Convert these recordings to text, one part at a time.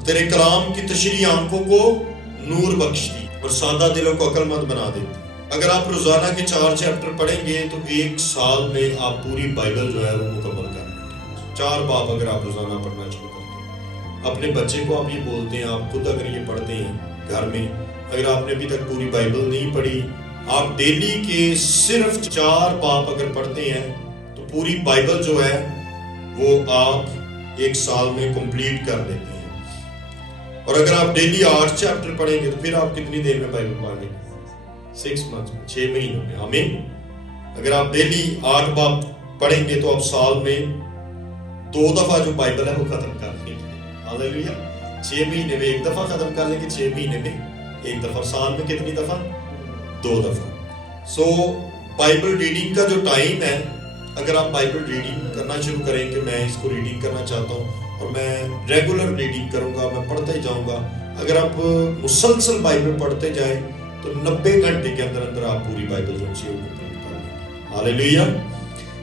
اور تیرے کلام کی تشریح آنکھوں کو نور بخشتی اور سادہ دلوں کو عقل مند بنا دیتی۔ اگر آپ روزانہ کے 4 چیپٹر پڑھیں گے تو 1 سال میں آپ پوری بائبل جو ہے وہ مکمل کر لیں گے۔ 4 باب اگر آپ روزانہ پڑھنا شروع کرتے ہیں، اپنے بچے کو آپ یہ بولتے ہیں، آپ خود اگر یہ پڑھتے ہیں گھر میں، اگر آپ نے ابھی تک پوری بائبل نہیں پڑھی، آپ ڈیلی کے صرف 4 باب اگر پڑھتے ہیں تو پوری بائبل جو ہے وہ آپ 1 سال میں کمپلیٹ کر لیتے ہیں۔ اور اگر آپ ڈیلی 8 چیپٹر پڑھیں گے تو پھر آپ کتنی دیر میں بائبل پڑھ لیں گے؟ 6 منتھ میں، 6 مہینوں میں۔ آمین۔ اگر آپ ڈیلی 8 باب پڑھیں گے تو آپ سال میں 2 دفعہ جو بائبل ہے وہ ختم کر لیں گے۔ ہاللیلویا۔ 6 مہینے میں 1 دفعہ ختم کر لیں گے، 6 مہینے میں 1 دفعہ، سال میں کتنی دفعہ؟ 2 دفعہ۔ بائبل ریڈنگ کا جو ٹائم ہے، اگر آپ بائبل ریڈنگ کرنا شروع کریں کہ میں اس کو ریڈنگ کرنا چاہتا ہوں اور میں ریگولر ریڈنگ کروں گا، میں پڑھتا ہی جاؤں گا، اگر آپ مسلسل بائبل پڑھتے جائیں تو 90 گھنٹے کے اندر اندر آپ پوری بائبل جو ہے وہ کمپلیٹ کر لیں گے۔ ہاللیلویا۔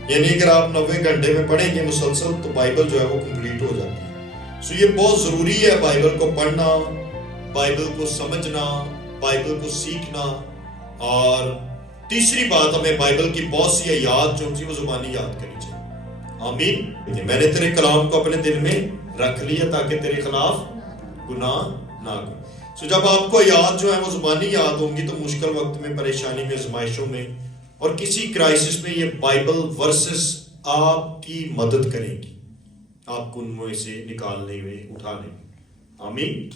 یعنی اگر آپ 90 گھنٹے میں پڑھیں گے مسلسل تو بائبل جو ہے وہ کمپلیٹ ہو جاتی ہے۔ یہ بہت ضروری ہے بائبل کو پڑھنا، بائبل کو سمجھنا، بائبل کو سیکھنا۔ اور تیسری بات، ہمیں بائبل کی بہت سی آیات جو وہ زبانی یاد کرنی چاہیے۔ آمین۔ میں نے تیرے کلام کو اپنے دل میں رکھ لیا تاکہ تیرے خلاف گناہ نہ کروں۔ جب آپ کو آیات جو ہے وہ زبانی یاد ہوں گی تو مشکل وقت میں، پریشانی میں، آزمائشوں میں اور کسی کرائسس میں یہ بائبل ورسز آپ کی مدد کریں گی، آپ کو ان میں سے نکالنے میں، اٹھانے میں۔ آمین۔